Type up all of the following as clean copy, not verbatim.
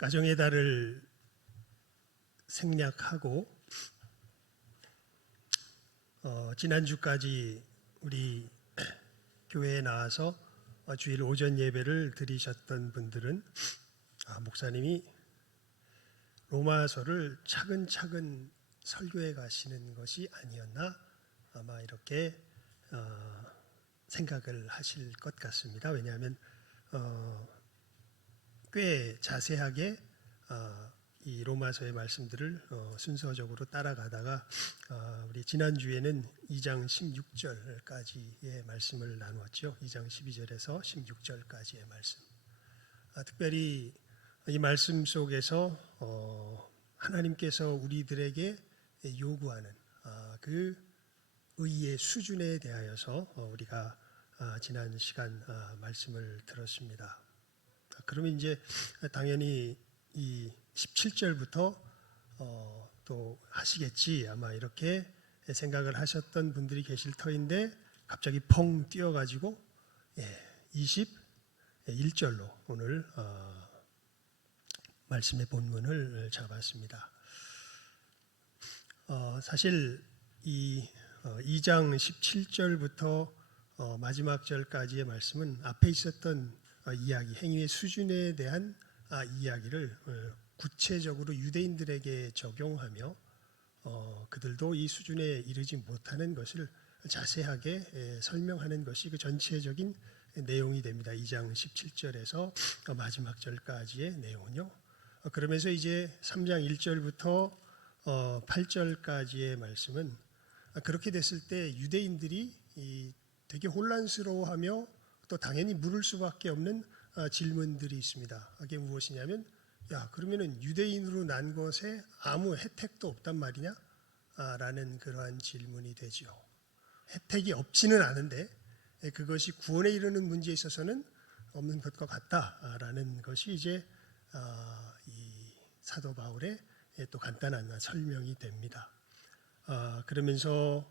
가정의 달을 생략하고 지난주까지 우리 교회에 나와서 주일 오전 예배를 드리셨던 분들은 목사님이 로마서를 차근차근 설교해 가시는 것이 아니었나 아마 이렇게 생각을 하실 것 같습니다. 왜냐하면 꽤 자세하게 이 로마서의 말씀들을 순서적으로 따라가다가 우리 지난주에는 2장 16절까지의 말씀을 나누었죠. 2장 12절에서 16절까지의 말씀. 특별히 이 말씀 속에서 하나님께서 우리들에게 요구하는 그 의의 수준에 대하여서 우리가 지난 시간 말씀을 들었습니다. 그러면 이제 당연히 이 17절부터 또 하시겠지 아마 이렇게 생각을 하셨던 분들이 계실 터인데 갑자기 펑 뛰어가지고 21절로 오늘 말씀의 본문을 잡았습니다. 사실 이 2장 17절부터 마지막 절까지의 말씀은 앞에 있었던 이야기, 행위의 수준에 대한 이야기를 구체적으로 유대인들에게 적용하며 그들도 이 수준에 이르지 못하는 것을 자세하게 설명하는 것이 그 전체적인 내용이 됩니다. 2장 17절에서 마지막 절까지의 내용은요. 그러면서 이제 3장 1절부터 8절까지의 말씀은 그렇게 됐을 때 유대인들이 되게 혼란스러워하며 또 당연히 물을 수밖에 없는 질문들이 있습니다. 그게 무엇이냐면 그러면은 유대인으로 난 것에 아무 혜택도 없단 말이냐? 라는 그러한 질문이 되죠. 혜택이 없지는 않은데 그것이 구원에 이르는 문제에 있어서는 없는 것과 같다라는 것이 이제 이 사도 바울의 또 간단한 설명이 됩니다. 그러면서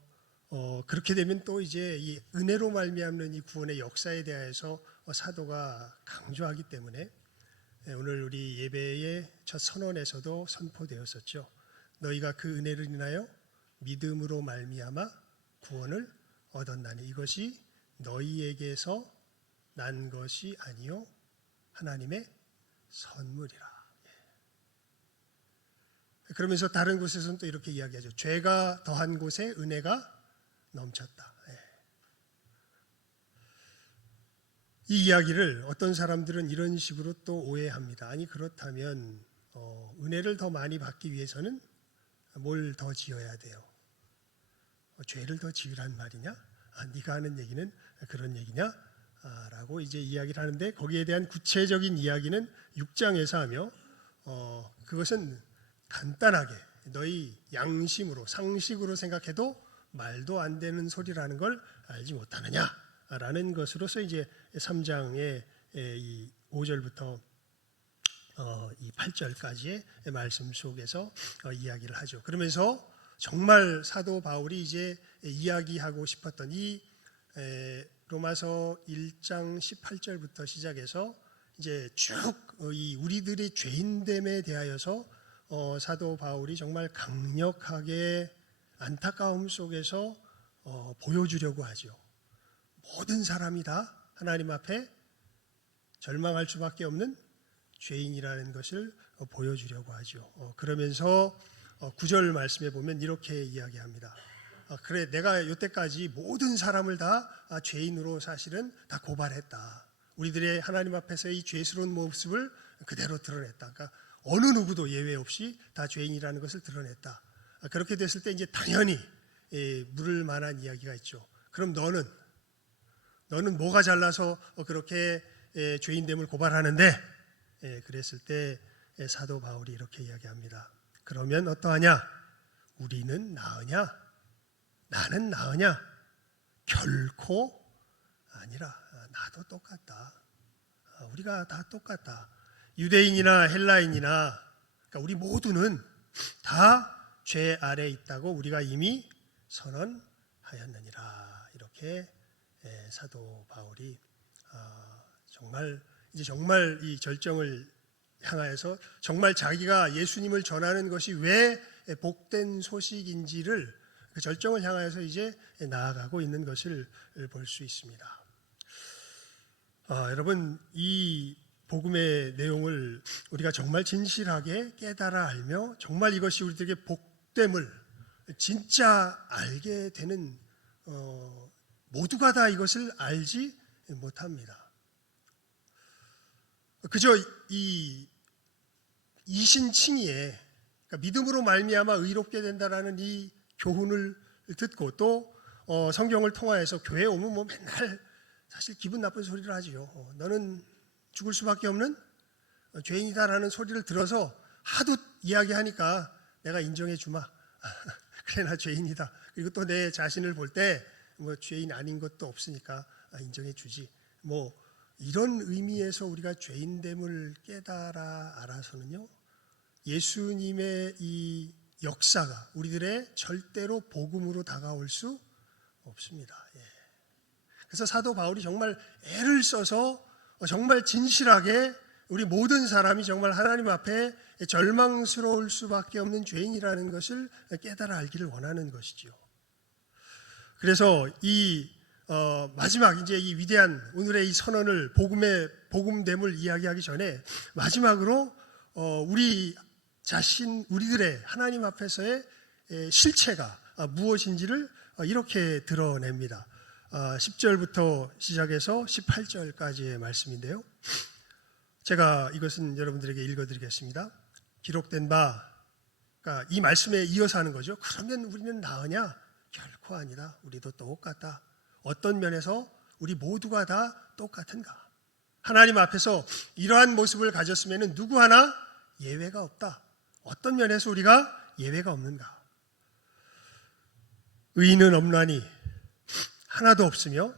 그렇게 되면 또 이제 이 은혜로 말미암는 이 구원의 역사에 대해서 사도가 강조하기 때문에 오늘 우리 예배의 첫 선언에서도 선포되었었죠. 너희가 그 은혜를 인하여 믿음으로 말미암아 구원을 얻었나니 이것이 너희에게서 난 것이 아니요 하나님의 선물이라. 그러면서 다른 곳에서는 또 이렇게 이야기하죠. 죄가 더한 곳에 은혜가 넘쳤다. 이 이야기를 어떤 사람들은 이런 식으로 또 오해합니다. 아니 그렇다면 은혜를 더 많이 받기 위해서는 뭘 더 지어야 돼요? 죄를 더 지으란 말이냐? 네가 하는 얘기는 그런 얘기냐? 라고 이제 이야기를 하는데 거기에 대한 구체적인 이야기는 6장에서 하며 그것은 간단하게 너희 양심으로 상식으로 생각해도 말도 안 되는 소리라는 걸 알지 못하느냐라는 것으로서 이제 3장의 이 5절부터 이 8절까지의 말씀 속에서 이야기를 하죠. 그러면서 정말 사도 바울이 이제 이야기하고 싶었던 이 로마서 1장 18절부터 시작해서 이제 쭉 이 우리들의 죄인됨에 대하여서 사도 바울이 정말 강력하게 안타까움 속에서 보여주려고 하죠. 모든 사람이 다 하나님 앞에 절망할 수밖에 없는 죄인이라는 것을 보여주려고 하죠. 그러면서 9절 말씀에 보면 이렇게 이야기합니다. 그래 내가 이때까지 모든 사람을 다 죄인으로 사실은 다 고발했다. 우리들의 하나님 앞에서 이 죄스러운 모습을 그대로 드러냈다. 그러니까 어느 누구도 예외 없이 다 죄인이라는 것을 드러냈다. 그렇게 됐을 때 이제 당연히 물을 만한 이야기가 있죠. 그럼 너는 뭐가 잘나서 그렇게 죄인됨을 고발하는데? 그랬을 때 사도 바울이 이렇게 이야기합니다. 그러면 어떠하냐? 우리는 나으냐? 나는 나으냐? 결코 아니라 나도 똑같다. 우리가 다 똑같다. 유대인이나 헬라인이나 그러니까 우리 모두는 다 죄 아래 있다고 우리가 이미 선언하였느니라. 이렇게 사도 바울이 정말 이 절정을 향하여서 정말 자기가 예수님을 전하는 것이 왜 복된 소식인지를 그 절정을 향하여서 이제 나아가고 있는 것을 볼 수 있습니다. 여러분, 이 복음의 내용을 우리가 정말 진실하게 깨달아 알며 정말 이것이 우리들에게 복됨을 진짜 알게 되는 모두가 다 이것을 알지 못합니다. 그저 이 이신칭의에 그러니까 믿음으로 말미암아 의롭게 된다라는 이 교훈을 듣고 또 성경을 통하여서 교회에 오면 뭐 맨날 사실 기분 나쁜 소리를 하지요. 너는 죽을 수밖에 없는 죄인이다라는 소리를 들어서 하도 이야기하니까 내가 인정해 주마. 그래 나 죄인이다. 그리고 또 내 자신을 볼 때 뭐 죄인 아닌 것도 없으니까 인정해 주지. 뭐 이런 의미에서 우리가 죄인됨을 깨달아 알아서는요. 예수님의 이 역사가 우리들의 절대로 복음으로 다가올 수 없습니다. 그래서 사도 바울이 정말 애를 써서 정말 진실하게 우리 모든 사람이 정말 하나님 앞에 절망스러울 수밖에 없는 죄인이라는 것을 깨달아 알기를 원하는 것이지요. 그래서 이 마지막 이제 이 위대한 오늘의 이 선언을 복음됨을 이야기하기 전에 마지막으로 우리 자신 우리들의 하나님 앞에서의 실체가 무엇인지를 이렇게 드러냅니다. 10절부터 시작해서 18절까지의 말씀인데요. 제가 이것은 여러분들에게 읽어드리겠습니다. 기록된 바, 그러니까 이 말씀에 이어서 하는 거죠. 그러면 우리는 나으냐? 결코 아니다. 우리도 똑같다. 어떤 면에서 우리 모두가 다 똑같은가? 하나님 앞에서 이러한 모습을 가졌으면 누구 하나 예외가 없다. 어떤 면에서 우리가 예외가 없는가? 의인은 없나니 하나도 없으며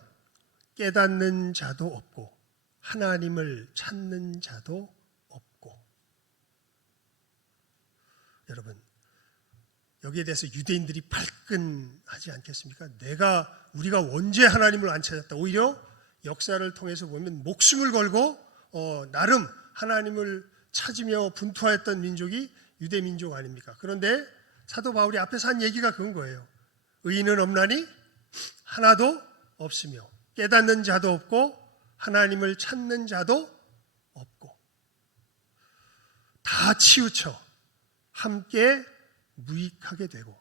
깨닫는 자도 없고 하나님을 찾는 자도 없고. 여러분, 여기에 대해서 유대인들이 발끈하지 않겠습니까? 우리가 언제 하나님을 안 찾았다. 오히려 역사를 통해서 보면 목숨을 걸고 나름 하나님을 찾으며 분투하였던 민족이 유대 민족 아닙니까? 그런데 사도 바울이 앞에서 한 얘기가 그런 거예요. 의인은 없나니 하나도 없으며 깨닫는 자도 없고 하나님을 찾는 자도 없고 다 치우쳐 함께 무익하게 되고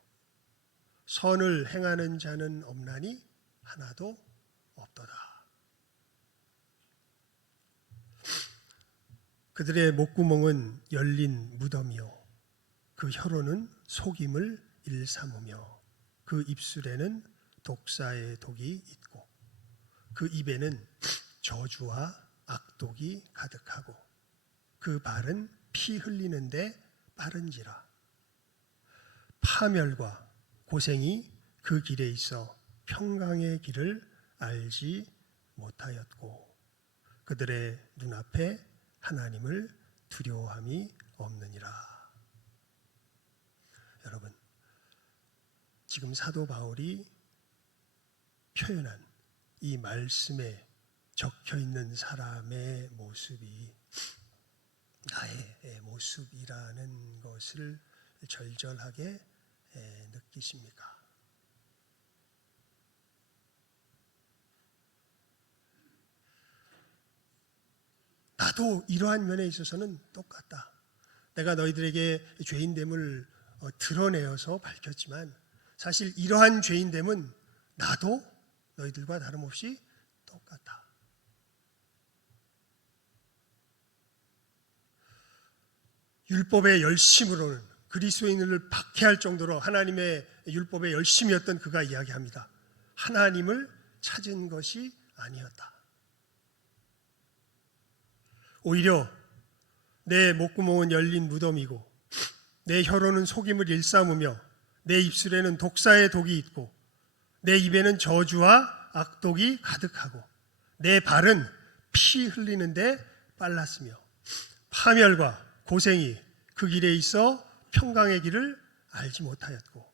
선을 행하는 자는 없나니 하나도 없도다. 그들의 목구멍은 열린 무덤이요 그 혀로는 속임을 일삼으며 그 입술에는 독사의 독이 있고 그 입에는 저주와 악독이 가득하고 그 발은 피 흘리는데 빠른지라. 파멸과 고생이 그 길에 있어 평강의 길을 알지 못하였고 그들의 눈앞에 하나님을 두려워함이 없느니라. 여러분, 지금 사도 바울이 표현한 이 말씀에 적혀 있는 사람의 모습이 나의 모습이라는 것을 절절하게 느끼십니까? 나도 이러한 면에 있어서는 똑같다. 내가 너희들에게 죄인됨을 드러내어서 밝혔지만 사실 이러한 죄인됨은 나도 너희들과 다름없이 똑같다. 율법의 열심으로는 그리스도인을 박해할 정도로 하나님의 율법의 열심이었던 그가 이야기합니다. 하나님을 찾은 것이 아니었다. 오히려 내 목구멍은 열린 무덤이고 내 혀로는 속임을 일삼으며 내 입술에는 독사의 독이 있고 내 입에는 저주와 악독이 가득하고 내 발은 피 흘리는데 빨랐으며 파멸과 고생이 그 길에 있어 평강의 길을 알지 못하였고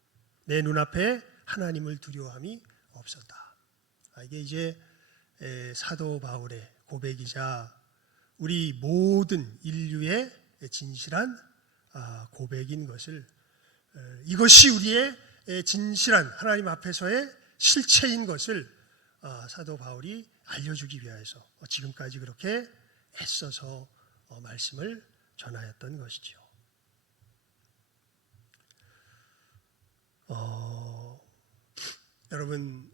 내 눈앞에 하나님을 두려워함이 없었다. 이게 이제 사도 바울의 고백이자 우리 모든 인류의 진실한 고백인 것을, 이것이 우리의 진실한 하나님 앞에서의 실체인 것을 사도 바울이 알려주기 위해서 지금까지 그렇게 애써서 말씀을 전하였던 것이지요. 여러분,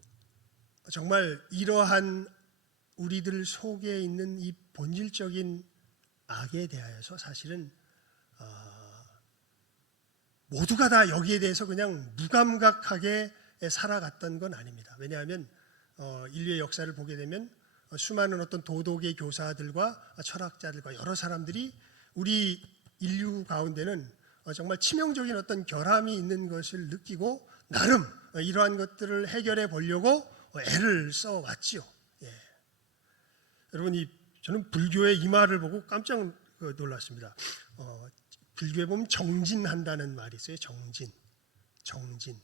정말 이러한 우리들 속에 있는 이 본질적인 악에 대하여서 사실은 모두가 다 여기에 대해서 그냥 무감각하게 살아갔던 건 아닙니다. 왜냐하면 인류의 역사를 보게 되면 수많은 어떤 도덕의 교사들과 철학자들과 여러 사람들이 우리 인류 가운데는 정말 치명적인 어떤 결함이 있는 것을 느끼고 나름 이러한 것들을 해결해 보려고 애를 써왔지요. 예. 여러분, 저는 불교의 이 말을 보고 깜짝 놀랐습니다. 불교에 보면 정진한다는 말이 있어요. 정진.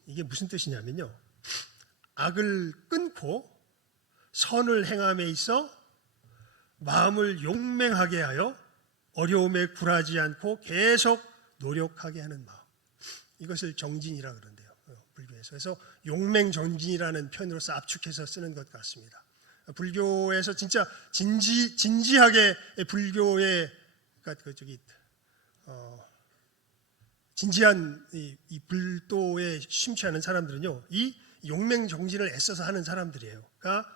이게 무슨 뜻이냐면요, 악을 끊고 선을 행함에 있어 마음을 용맹하게 하여 어려움에 굴하지 않고 계속 노력하게 하는 마음, 이것을 정진이라 그러는데요, 불교에서. 그래서 용맹정진이라는 표현으로서 압축해서 쓰는 것 같습니다. 불교에서 진짜 진지하게 불교의 진지한 이 불도에 심취하는 사람들은요, 이 용맹정진을 애써서 하는 사람들이에요. 그러니까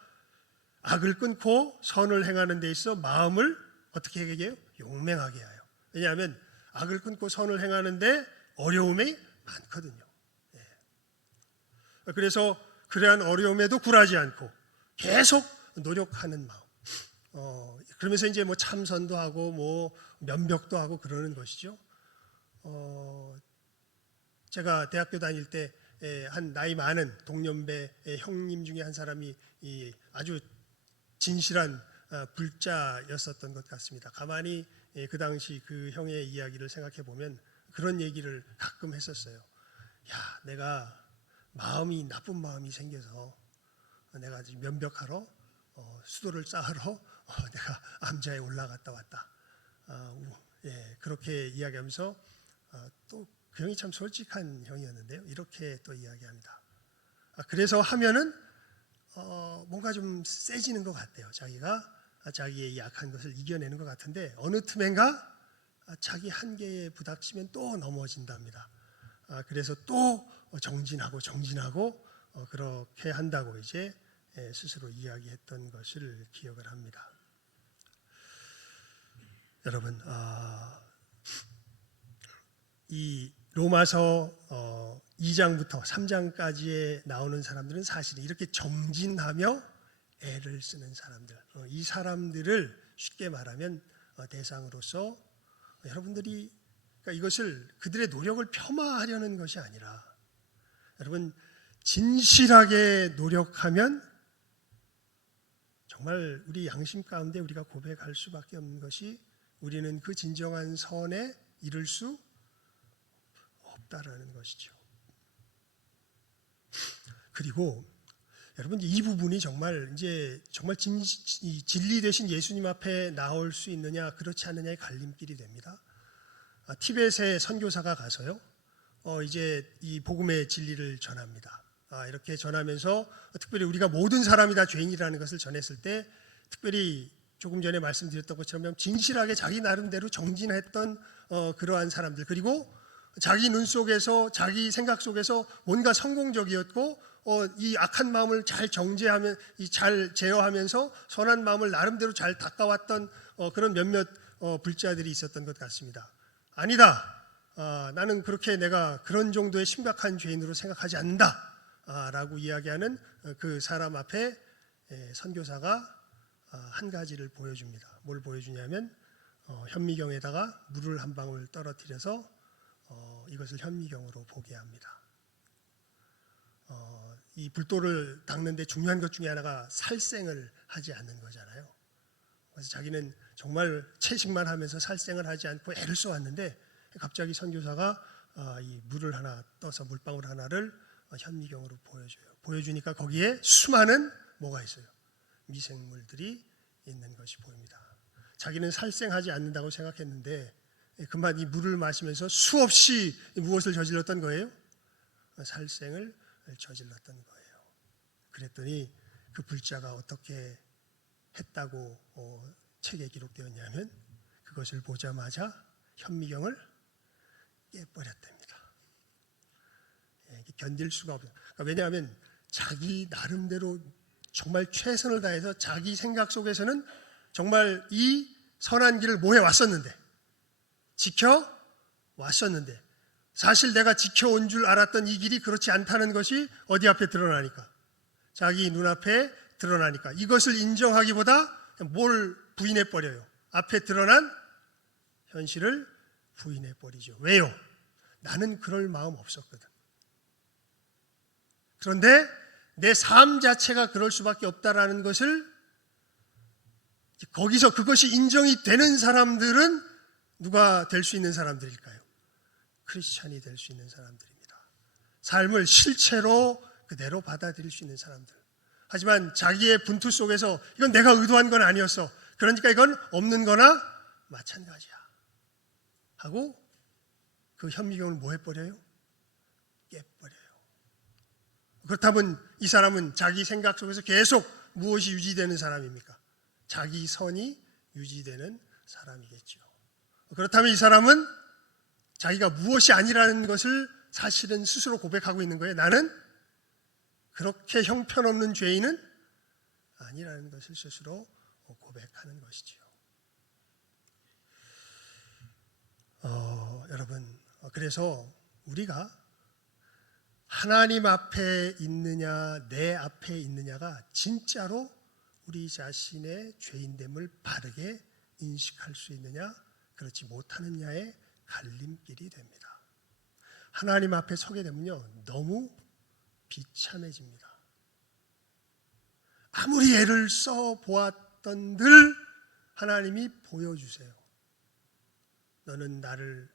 악을 끊고 선을 행하는 데 있어 마음을 어떻게 하게 해요? 용맹하게 해요. 왜냐하면 악을 끊고 선을 행하는데 어려움이 많거든요. 그래서 그러한 어려움에도 굴하지 않고 계속 노력하는 마음. 그러면서 이제 뭐 참선도 하고 뭐 면벽도 하고 그러는 것이죠. 제가 대학교 다닐 때 한 나이 많은 동년배 형님 중에 한 사람이 아주 진실한 불자였었던 것 같습니다. 가만히 그 당시 그 형의 이야기를 생각해 보면 그런 얘기를 가끔 했었어요. 야, 내가 나쁜 마음이 생겨서 내가 지금 면벽하러 수도를 쌓으러 내가 암자에 올라갔다 왔다. 그렇게 이야기하면서 또 그 형이 참 솔직한 형이었는데요, 이렇게 또 이야기합니다. 그래서 하면은 뭔가 좀 세지는 것 같대요. 자기의 약한 것을 이겨내는 것 같은데 어느 틈엔가 자기 한계에 부닥치면 또 넘어진답니다. 그래서 또 정진하고 그렇게 한다고 이제 스스로 이야기했던 것을 기억을 합니다. 여러분, 이 로마서 2장부터 3장까지에 나오는 사람들은 사실 이렇게 정진하며 애를 쓰는 사람들, 이 사람들을 쉽게 말하면 대상으로서 여러분들이, 그러니까 이것을 그들의 노력을 폄하하려는 것이 아니라, 여러분, 진실하게 노력하면 정말 우리 양심 가운데 우리가 고백할 수밖에 없는 것이 우리는 그 진정한 선에 이를 수 없다라는 것이죠. 그리고 여러분, 이 부분이 정말 진리 되신 예수님 앞에 나올 수 있느냐 그렇지 않느냐의 갈림길이 됩니다. 티벳의 선교사가 가서요, 이제 이 복음의 진리를 전합니다. 이렇게 전하면서 특별히 우리가 모든 사람이 다 죄인이라는 것을 전했을 때, 특별히 조금 전에 말씀드렸던 것처럼 진실하게 자기 나름대로 정진했던 그러한 사람들, 그리고 자기 눈 속에서, 자기 생각 속에서 뭔가 성공적이었고 이 악한 마음을 잘 정제하면, 잘 제어하면서 선한 마음을 나름대로 잘 닦아왔던 그런 몇몇 불자들이 있었던 것 같습니다. 아니다, 나는 그렇게 내가 그런 정도의 심각한 죄인으로 생각하지 않는다 라고 이야기하는 그 사람 앞에 선교사가 한 가지를 보여줍니다. 뭘 보여주냐면 현미경에다가 물을 한 방울 떨어뜨려서 이것을 현미경으로 보게 합니다. 이 불도를 닦는데 중요한 것 중에 하나가 살생을 하지 않는 거잖아요. 그래서 자기는 정말 채식만 하면서 살생을 하지 않고 애를 써왔는데, 갑자기 선교사가 이 물을 하나 떠서 물방울 하나를 현미경으로 보여줘요. 보여주니까 거기에 수많은 뭐가 있어요? 미생물들이 있는 것이 보입니다. 자기는 살생하지 않는다고 생각했는데 그만 이 물을 마시면서 수없이 무엇을 저질렀던 거예요? 살생을 저질렀던 거예요. 그랬더니 그 불자가 어떻게 했다고 책에 기록되었냐면 그것을 보자마자 현미경을 깨버렸답니다. 견딜 수가 없어요. 그러니까 왜냐하면 자기 나름대로 정말 최선을 다해서 자기 생각 속에서는 정말 이 선한 길을 모해 왔었는데, 지켜왔었는데, 사실 내가 지켜온 줄 알았던 이 길이 그렇지 않다는 것이 어디 앞에 드러나니까, 자기 눈앞에 드러나니까 이것을 인정하기보다 뭘 부인해버려요? 앞에 드러난 현실을 부인해버리죠. 왜요? 나는 그럴 마음 없었거든. 그런데 내 삶 자체가 그럴 수밖에 없다라는 것을, 거기서 그것이 인정이 되는 사람들은 누가 될 수 있는 사람들일까요? 크리스찬이 될 수 있는 사람들입니다. 삶을 실체로 그대로 받아들일 수 있는 사람들. 하지만 자기의 분투 속에서 이건 내가 의도한 건 아니었어, 그러니까 이건 없는 거나 마찬가지야 하고 그 현미경을 뭐 해버려요? 깨버려요. 그렇다면 이 사람은 자기 생각 속에서 계속 무엇이 유지되는 사람입니까? 자기 선이 유지되는 사람이겠죠. 그렇다면 이 사람은 자기가 무엇이 아니라는 것을 사실은 스스로 고백하고 있는 거예요. 나는 그렇게 형편없는 죄인은 아니라는 것을 스스로 고백하는 것이지요. 여러분, 그래서 우리가 하나님 앞에 있느냐 내 앞에 있느냐가 진짜로 우리 자신의 죄인됨을 바르게 인식할 수 있느냐 그렇지 못하느냐의 갈림길이 됩니다. 하나님 앞에 서게 되면요, 너무 비참해집니다. 아무리 애를 써 보았던들 하나님이 보여주세요. 너는 나를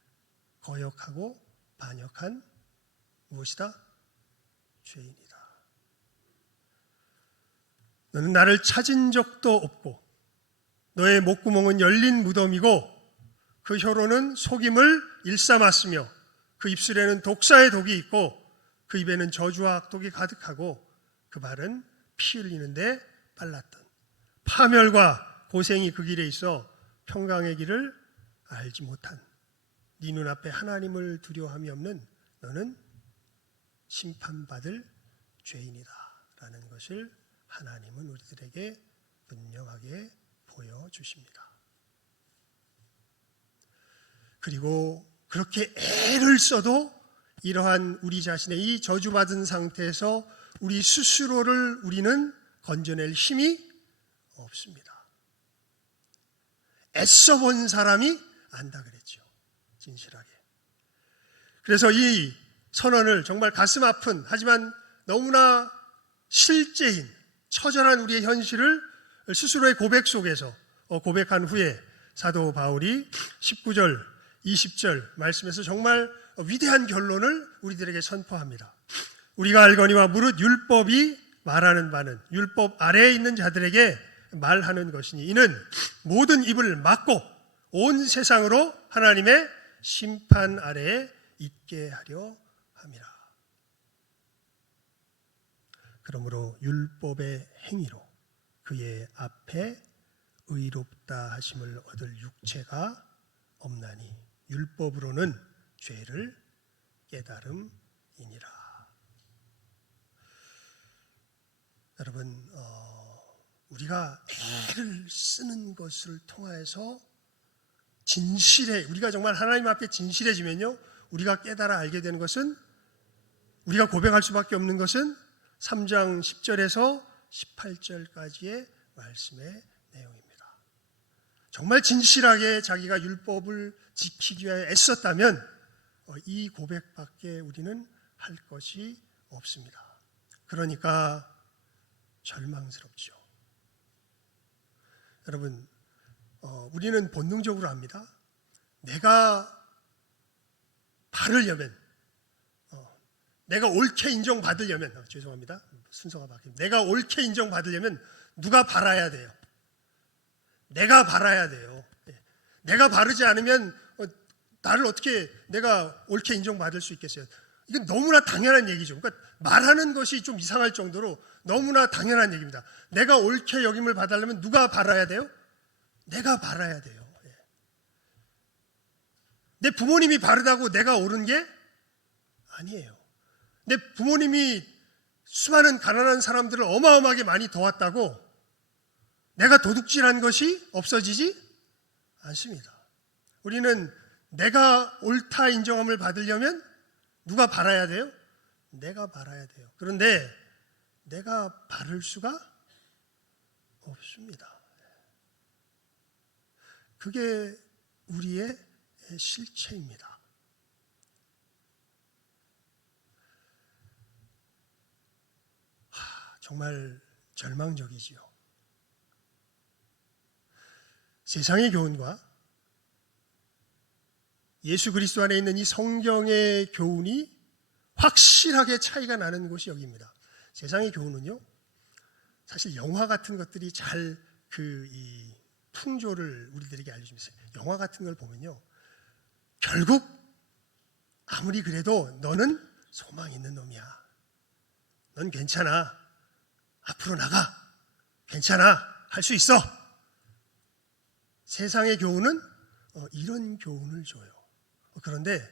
거역하고 반역한 무엇이다? 죄인이다. 너는 나를 찾은 적도 없고 너의 목구멍은 열린 무덤이고 그 혀로는 속임을 일삼았으며 그 입술에는 독사의 독이 있고 그 입에는 저주와 악독이 가득하고 그 발은 피 흘리는데 빨랐던 파멸과 고생이 그 길에 있어 평강의 길을 알지 못한 네 눈앞에 하나님을 두려워함이 없는 너는 심판받을 죄인이다 라는 것을 하나님은 우리들에게 분명하게 보여주십니다. 그리고 그렇게 애를 써도 이러한 우리 자신의 이 저주받은 상태에서 우리 스스로를 우리는 건져낼 힘이 없습니다. 애써 본 사람이 안다 그랬죠. 진실하게. 그래서 이 선언을 정말 가슴 아픈 하지만 너무나 실제인 처절한 우리의 현실을 스스로의 고백 속에서 고백한 후에 사도 바울이 19절, 20절 말씀에서 정말 위대한 결론을 우리들에게 선포합니다. 우리가 알거니와 무릇 율법이 말하는 바는 율법 아래에 있는 자들에게 말하는 것이니 이는 모든 입을 막고 온 세상으로 하나님의 심판 아래에 있게 하려 함이라. 그러므로 율법의 행위로 그의 앞에 의롭다 하심을 얻을 육체가 없나니 율법으로는 죄를 깨달음이니라. 여러분, 우리가 애를 쓰는 것을 통해서 우리가 정말 하나님 앞에 진실해지면요, 우리가 깨달아 알게 되는 것은, 우리가 고백할 수밖에 없는 것은 3장 10절에서 18절까지의 말씀의 내용입니다. 정말 진실하게 자기가 율법을 지키기 위해 애썼다면 이 고백밖에 우리는 할 것이 없습니다. 그러니까 절망스럽죠. 여러분, 우리는 본능적으로 압니다. 내가 바르려면, 내가 옳게 인정받으려면, 죄송합니다. 순서가 바뀝니다. 내가 옳게 인정받으려면 누가 바라야 돼요? 내가 바라야 돼요. 내가 바르지 않으면 나를 어떻게 내가 옳게 인정받을 수 있겠어요? 이건 너무나 당연한 얘기죠. 그러니까 말하는 것이 좀 이상할 정도로 너무나 당연한 얘기입니다. 내가 옳게 여김을 받으려면 누가 바라야 돼요? 내가 바라야 돼요. 내 부모님이 바르다고 내가 옳은 게 아니에요. 내 부모님이 수많은 가난한 사람들을 어마어마하게 많이 도왔다고 내가 도둑질한 것이 없어지지 않습니다. 우리는 내가 옳다 인정함을 받으려면 누가 바라야 돼요? 내가 바라야 돼요. 그런데 내가 바를 수가 없습니다. 그게 우리의 실체입니다. 정말 절망적이지요. 세상의 교훈과 예수 그리스도 안에 있는 이 성경의 교훈이 확실하게 차이가 나는 곳이 여기입니다. 세상의 교훈은요, 사실 영화 같은 것들이 잘 이 풍조를 우리들에게 알려주면서 영화 같은 걸 보면요, 결국 아무리 그래도 너는 소망 있는 놈이야. 넌 괜찮아. 앞으로 나가. 괜찮아. 할 수 있어. 세상의 교훈은 이런 교훈을 줘요. 그런데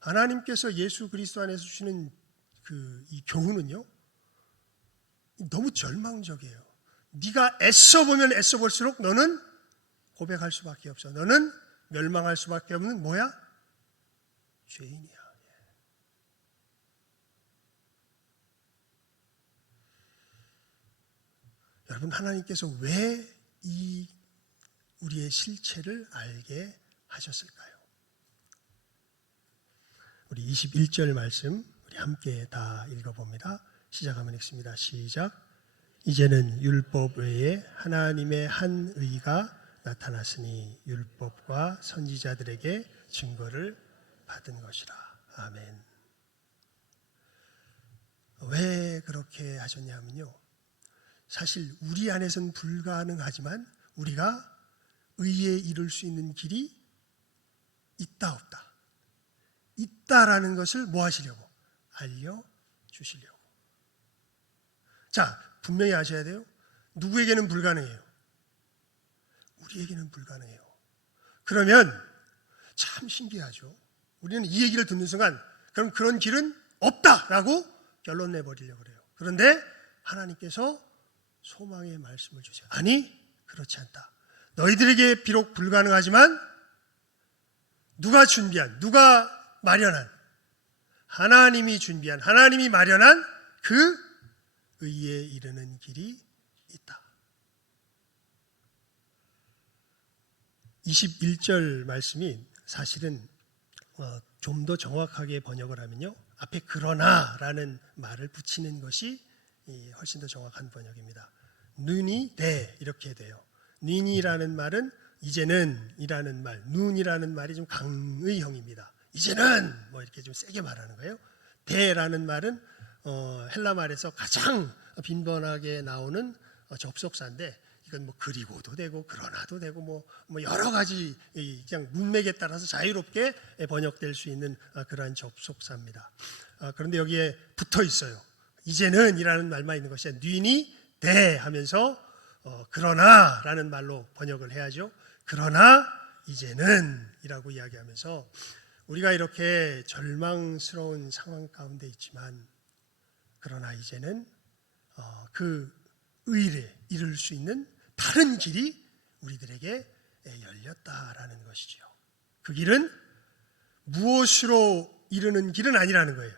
하나님께서 예수 그리스도 안에서 주시는 이 교훈은요, 너무 절망적이에요. 네가 애써 보면 애써 볼수록 너는 고백할 수밖에 없어. 너는 멸망할 수밖에 없는 뭐야? 죄인이야. 여러분, 하나님께서 왜 이 우리의 실체를 알게 하셨을까요? 우리 21절 말씀 우리 함께 다 읽어봅니다. 시작하면 읽습니다. 시작. 이제는 율법 외에 하나님의 한 의가 나타났으니 율법과 선지자들에게 증거를 받은 것이라. 아멘. 왜 그렇게 하셨냐면요, 사실 우리 안에서는 불가능하지만 우리가 의에 이룰 수 있는 길이 있다 없다. 있다라는 것을 뭐 하시려고? 알려주시려고. 자, 분명히 아셔야 돼요. 누구에게는 불가능해요? 우리에게는 불가능해요. 그러면 참 신기하죠. 우리는 이 얘기를 듣는 순간 그럼 그런 길은 없다라고 결론 내버리려고 그래요. 그런데 하나님께서 소망의 말씀을 주세요. 아니, 그렇지 않다. 너희들에게 비록 불가능하지만 누가 준비한, 누가 마련한, 하나님이 준비한, 하나님이 마련한 그 의에 이르는 길이 있다. 21절 말씀이 사실은 좀 더 정확하게 번역을 하면요, 앞에 그러나라는 말을 붙이는 것이 훨씬 더 정확한 번역입니다. 눈이 돼 이렇게 돼요. 눈이라는 말은 이제는 이라는 말, 눈이라는 말이 좀 강의형입니다. 이제는 뭐 이렇게 좀 세게 말하는 거예요. 대라는 말은 헬라 말에서 가장 빈번하게 나오는 접속사인데, 이건 뭐 그리고도 되고 그러나도 되고 뭐 여러 가지 그냥 문맥에 따라서 자유롭게 번역될 수 있는 그러한 접속사입니다. 그런데 여기에 붙어 있어요. 이제는 이라는 말만 있는 것이 아니라 눈이 돼 하면서 그러나라는 말로 번역을 해야죠. 그러나 이제는 이라고 이야기하면서 우리가 이렇게 절망스러운 상황 가운데 있지만 그러나 이제는 그 의를 이룰 수 있는 다른 길이 우리들에게 열렸다라는 것이죠. 그 길은 무엇으로 이르는 길은 아니라는 거예요.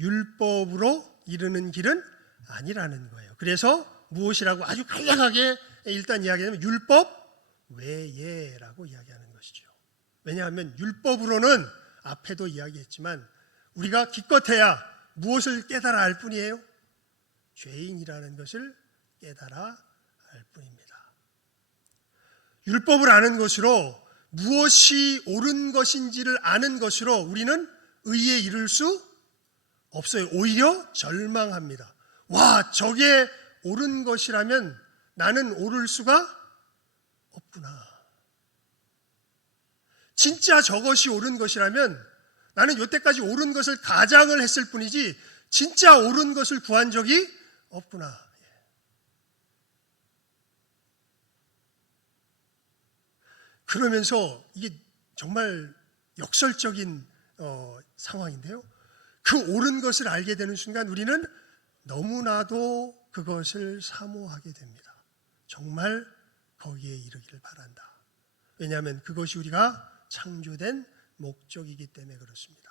율법으로 이르는 길은 아니라는 거예요. 그래서 무엇이라고 아주 간략하게 일단 이야기하면 율법 외에라고 이야기하는 것이죠. 왜냐하면 율법으로는 앞에도 이야기했지만 우리가 기껏해야 무엇을 깨달아 알 뿐이에요? 죄인이라는 것을 깨달아 알 뿐입니다. 율법을 아는 것으로 무엇이 옳은 것인지를 아는 것으로 우리는 의에 이를 수 없어요. 오히려 절망합니다. 와, 저게 옳은 것이라면 나는 오를 수가 없구나. 진짜 저것이 옳은 것이라면 나는 여태까지 옳은 것을 가장을 했을 뿐이지 진짜 옳은 것을 구한 적이 없구나. 그러면서 이게 정말 역설적인 상황인데요. 그 옳은 것을 알게 되는 순간 우리는 너무나도 그것을 사모하게 됩니다. 정말 거기에 이르기를 바란다. 왜냐하면 그것이 우리가 창조된 목적이기 때문에 그렇습니다.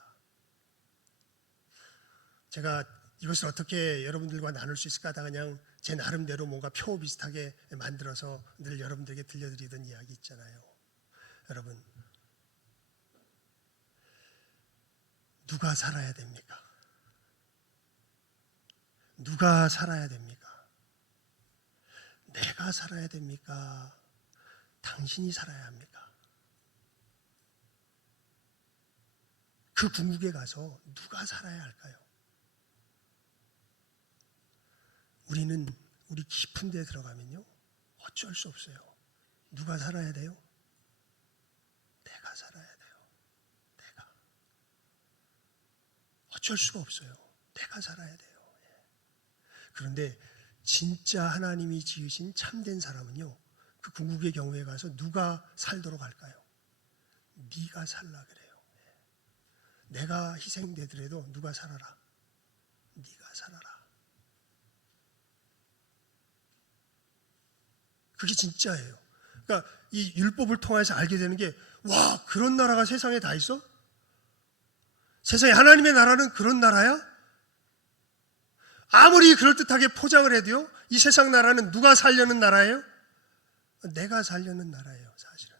제가 이것을 어떻게 여러분들과 나눌 수 있을까 하다가 그냥 제 나름대로 뭔가 표 비슷하게 만들어서 늘 여러분들에게 들려드리던 이야기 있잖아요. 여러분, 누가 살아야 됩니까? 누가 살아야 됩니까? 내가 살아야 됩니까? 당신이 살아야 합니까? 그 궁극에 가서 누가 살아야 할까요? 우리는 우리 깊은 데 들어가면요, 어쩔 수 없어요. 누가 살아야 돼요? 내가 살아야 돼요. 내가. 어쩔 수가 없어요. 내가 살아야 돼요. 그런데 진짜 하나님이 지으신 참된 사람은요, 그 궁극의 경우에 가서 누가 살도록 할까요? 네가 살라 그래요. 내가 희생되더라도 누가 살아라. 네가 살아라. 그게 진짜예요. 그러니까 이 율법을 통해서 알게 되는 게, 와, 그런 나라가 세상에 다 있어? 세상에 하나님의 나라는 그런 나라야? 아무리 그럴듯하게 포장을 해도요, 이 세상 나라는 누가 살려는 나라예요? 내가 살려는 나라예요, 사실은.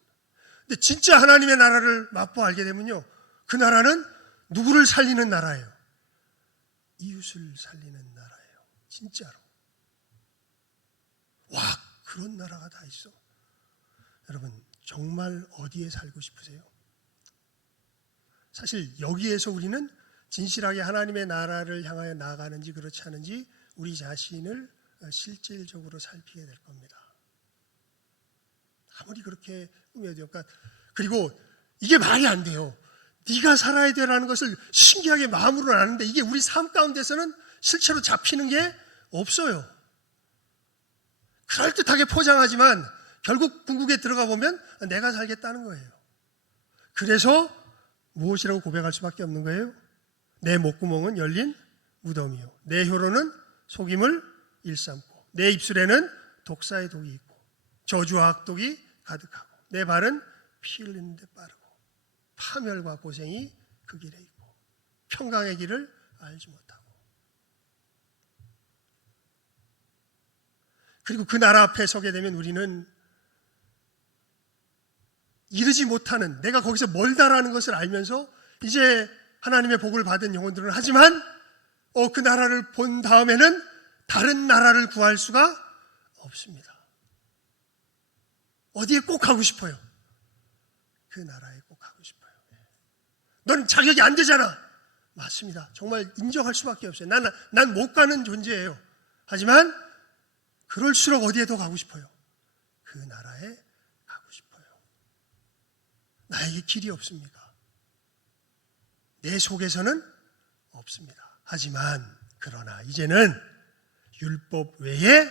근데 진짜 하나님의 나라를 맛보 알게 되면요, 그 나라는 누구를 살리는 나라예요? 이웃을 살리는 나라예요. 진짜로. 와, 그런 나라가 다 있어. 여러분, 정말 어디에 살고 싶으세요? 사실 여기에서 우리는 진실하게 하나님의 나라를 향하여 나아가는지 그렇지 않은지 우리 자신을 실질적으로 살피게 될 겁니다. 아무리 그렇게 꾸며도. 그리고 이게 말이 안 돼요. 네가 살아야 되라는 것을 신기하게 마음으로는 아는데 이게 우리 삶 가운데서는 실체로 잡히는 게 없어요. 그럴듯하게 포장하지만 결국 궁극에 들어가 보면 내가 살겠다는 거예요. 그래서 무엇이라고 고백할 수밖에 없는 거예요? 내 목구멍은 열린 무덤이요, 내 혀로는 속임을 일삼고, 내 입술에는 독사의 독이 있고 저주와 악독이 가득하고, 내 발은 피 흘리는 데 빠르고 파멸과 고생이 그 길에 있고 평강의 길을 알지 못하고. 그리고 그 나라 앞에 서게 되면 우리는 이르지 못하는, 내가 거기서 멀다라는 것을 알면서 이제 하나님의 복을 받은 영혼들은 하지만 그 나라를 본 다음에는 다른 나라를 구할 수가 없습니다. 어디에 꼭 가고 싶어요? 그 나라에 꼭 가고 싶어요. 넌 자격이 안 되잖아. 맞습니다. 정말 인정할 수밖에 없어요. 난 못 가는 존재예요. 하지만 그럴수록 어디에 더 가고 싶어요? 그 나라에 가고 싶어요. 나에게 길이 없습니까? 내 속에서는 없습니다. 하지만 그러나 이제는 율법 외에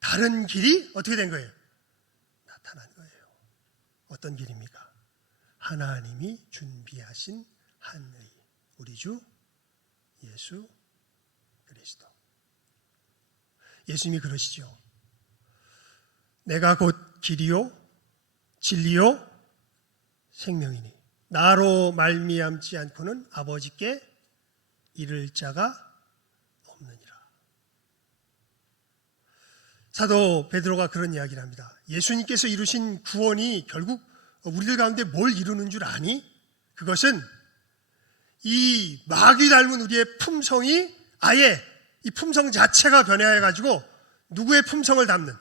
다른 길이 어떻게 된 거예요? 나타난 거예요. 어떤 길입니까? 하나님이 준비하신 한 의, 우리 주 예수 그리스도. 예수님이 그러시죠. 내가 곧 길이요 진리요 생명이니 나로 말미암지 않고는 아버지께 이를 자가 없느니라. 사도 베드로가 그런 이야기를 합니다. 예수님께서 이루신 구원이 결국 우리들 가운데 뭘 이루는 줄 아니? 그것은 이 마귀 닮은 우리의 품성이 아예 이 품성 자체가 변해가지고 누구의 품성을 담는,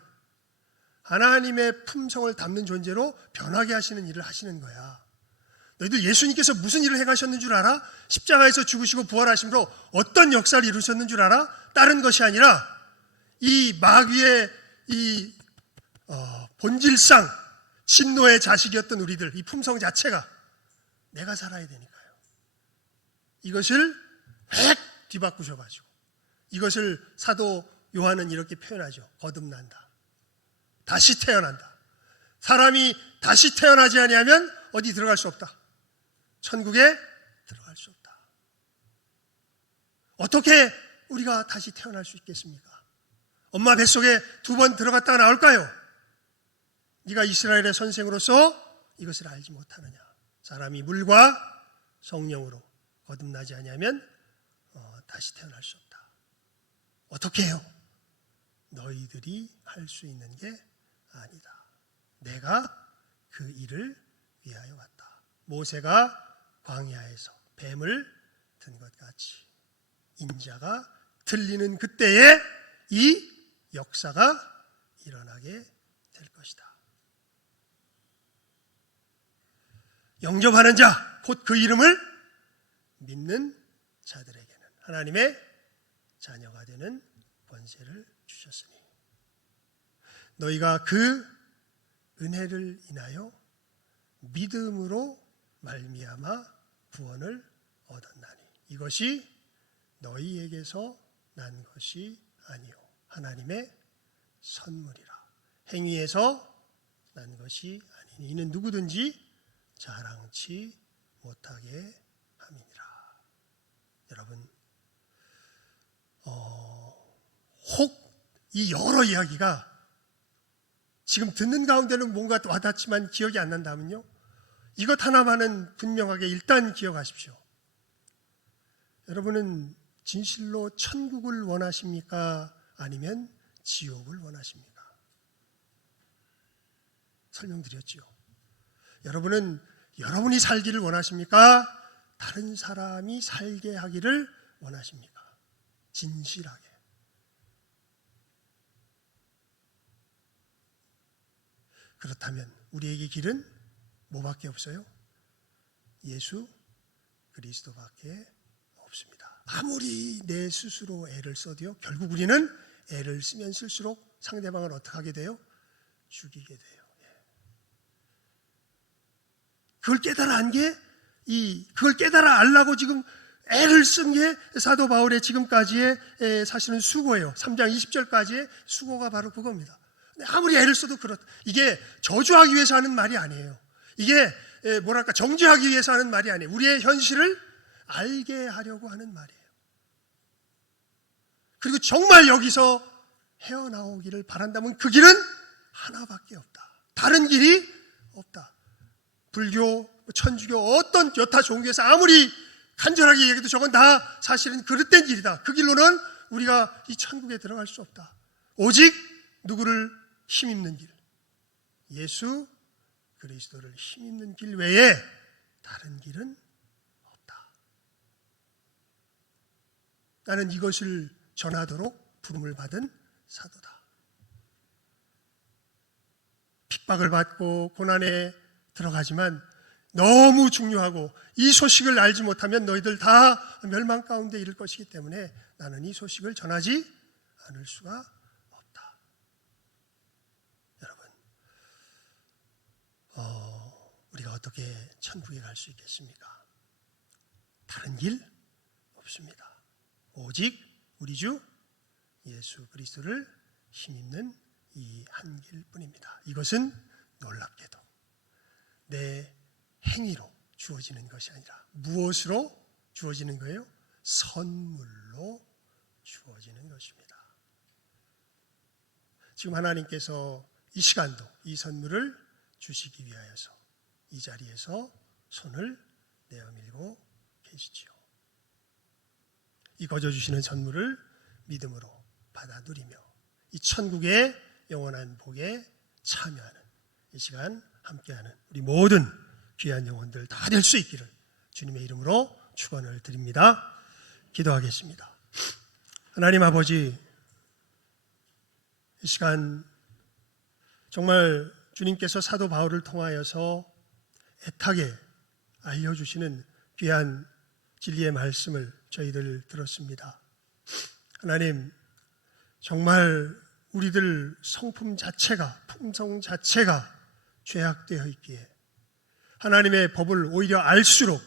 하나님의 품성을 담는 존재로 변하게 하시는 일을 하시는 거야. 너희들 예수님께서 무슨 일을 행하셨는 줄 알아? 십자가에서 죽으시고 부활하심으로 어떤 역사를 이루셨는 줄 알아? 다른 것이 아니라 이 마귀의 본질상 진노의 자식이었던 우리들, 이 품성 자체가 내가 살아야 되니까요. 이것을 획 뒤바꾸셔가지고 이것을 사도 요한은 이렇게 표현하죠. 거듭난다. 다시 태어난다. 사람이 다시 태어나지 아니하면 어디 들어갈 수 없다. 천국에 들어갈 수 없다. 어떻게 우리가 다시 태어날 수 있겠습니까? 엄마 뱃속에 2번 들어갔다가 나올까요? 네가 이스라엘의 선생으로서 이것을 알지 못하느냐. 사람이 물과 성령으로 거듭나지 아니하면 다시 태어날 수 없다. 어떻게 해요? 너희들이 할 수 있는 게 아니다. 내가 그 일을 위하여 왔다. 모세가 광야에서 뱀을 든 것 같이 인자가 들리는 그때에 이 역사가 일어나게 될 것이다. 영접하는 자, 곧 그 이름을 믿는 자들에게는 하나님의 자녀가 되는 권세를 주셨으니 너희가 그 은혜를 인하여 믿음으로 말미암아 구원을 얻었나니 이것이 너희에게서 난 것이 아니요 하나님의 선물이라. 행위에서 난 것이 아니니 이는 누구든지 자랑치 못하게 함이니라. 여러분, 혹 이 여러 이야기가 지금 듣는 가운데는 뭔가 와닿지만 기억이 안 난다면요, 이것 하나만은 분명하게 일단 기억하십시오. 여러분은 진실로 천국을 원하십니까? 아니면 지옥을 원하십니까? 설명드렸지요. 여러분은 여러분이 살기를 원하십니까? 다른 사람이 살게 하기를 원하십니까? 진실하게. 그렇다면 우리에게 길은 뭐밖에 없어요? 예수 그리스도밖에 없습니다. 아무리 내 스스로 애를 써도요, 결국 우리는 애를 쓰면 쓸수록 상대방을 어떻게 하게 돼요? 죽이게 돼요. 그걸 깨달아 안 게, 그걸 깨달아 알라고 지금 애를 쓴 게 사도 바울의 지금까지의 사실은 수고예요. 3장 20절까지의 수고가 바로 그겁니다. 아무리 애를 써도 그렇다. 이게 저주하기 위해서 하는 말이 아니에요. 이게 뭐랄까 정죄하기 위해서 하는 말이 아니에요. 우리의 현실을 알게 하려고 하는 말이에요. 그리고 정말 여기서 헤어나오기를 바란다면 그 길은 하나밖에 없다. 다른 길이 없다. 불교, 천주교, 어떤 여타 종교에서 아무리 간절하게 얘기해도 저건 다 사실은 그릇된 길이다. 그 길로는 우리가 이 천국에 들어갈 수 없다. 오직 누구를 힘입는 길, 예수 그리스도를 힘입는 길 외에 다른 길은 없다. 나는 이것을 전하도록 부름을 받은 사도다. 핍박을 받고 고난에 들어가지만 너무 중요하고 이 소식을 알지 못하면 너희들 다 멸망 가운데 이를 것이기 때문에 나는 이 소식을 전하지 않을 수가 없다. 여러분, 우리가 어떻게 천국에 갈 수 있겠습니까? 다른 길 없습니다. 오직 우리 주 예수 그리스도를 힘입는 이 한 길뿐입니다. 이것은 놀랍게도 내 행위로 주어지는 것이 아니라 무엇으로 주어지는 거예요? 선물로 주어지는 것입니다. 지금 하나님께서 이 시간도 이 선물을 주시기 위하여서 이 자리에서 손을 내어밀고 계시지요. 이 거저 주시는 선물을 믿음으로 받아 누리며 이 천국의 영원한 복에 참여하는 이 시간 함께하는 우리 모든 귀한 영혼들 다 될 수 있기를 주님의 이름으로 축원을 드립니다. 기도하겠습니다. 하나님 아버지, 이 시간 정말 주님께서 사도 바울을 통하여서 애타게 알려주시는 귀한 진리의 말씀을 저희들 들었습니다. 하나님, 정말 우리들 성품 자체가, 품성 자체가 죄악되어 있기에 하나님의 법을 오히려 알수록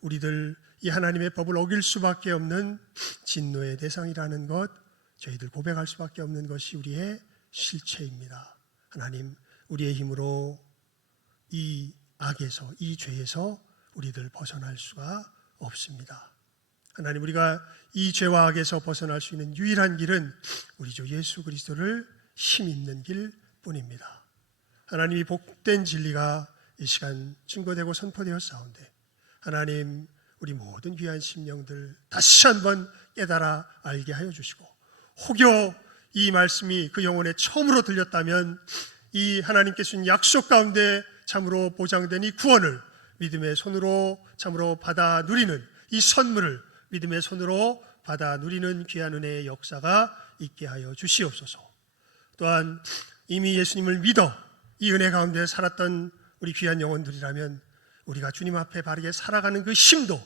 우리들 이 하나님의 법을 어길 수밖에 없는 진노의 대상이라는 것, 저희들 고백할 수밖에 없는 것이 우리의 실체입니다. 하나님, 우리의 힘으로 이 악에서, 이 죄에서 우리들 벗어날 수가 없습니다. 하나님, 우리가 이 죄와 악에서 벗어날 수 있는 유일한 길은 우리 주 예수 그리스도를 힘입는 길뿐입니다. 하나님이 복된 진리가 이 시간 증거되고 선포되었사온데, 하나님, 우리 모든 귀한 심령들 다시 한번 깨달아 알게 하여 주시고, 혹여 이 말씀이 그 영혼에 처음으로 들렸다면 이 하나님께 주신 약속 가운데 참으로 보장된 이 구원을 믿음의 손으로 참으로 받아 누리는, 이 선물을 믿음의 손으로 받아 누리는 귀한 은혜의 역사가 있게 하여 주시옵소서. 또한 이미 예수님을 믿어 이 은혜 가운데 살았던 우리 귀한 영혼들이라면 우리가 주님 앞에 바르게 살아가는 그 힘도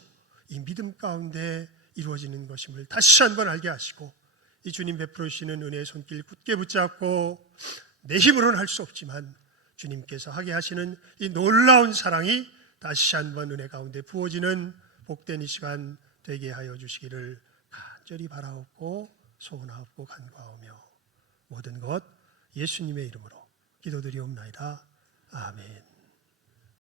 이 믿음 가운데 이루어지는 것임을 다시 한번 알게 하시고, 이 주님 베풀어 주시는 은혜의 손길 굳게 붙잡고, 내 힘으로는 할 수 없지만 주님께서 하게 하시는 이 놀라운 사랑이 다시 한번 은혜 가운데 부어지는 복된 이 시간 되게 하여 주시기를 간절히 바라옵고 소원하옵고 간구하오며 모든 것 예수님의 이름으로 기도드리옵나이다. 아멘.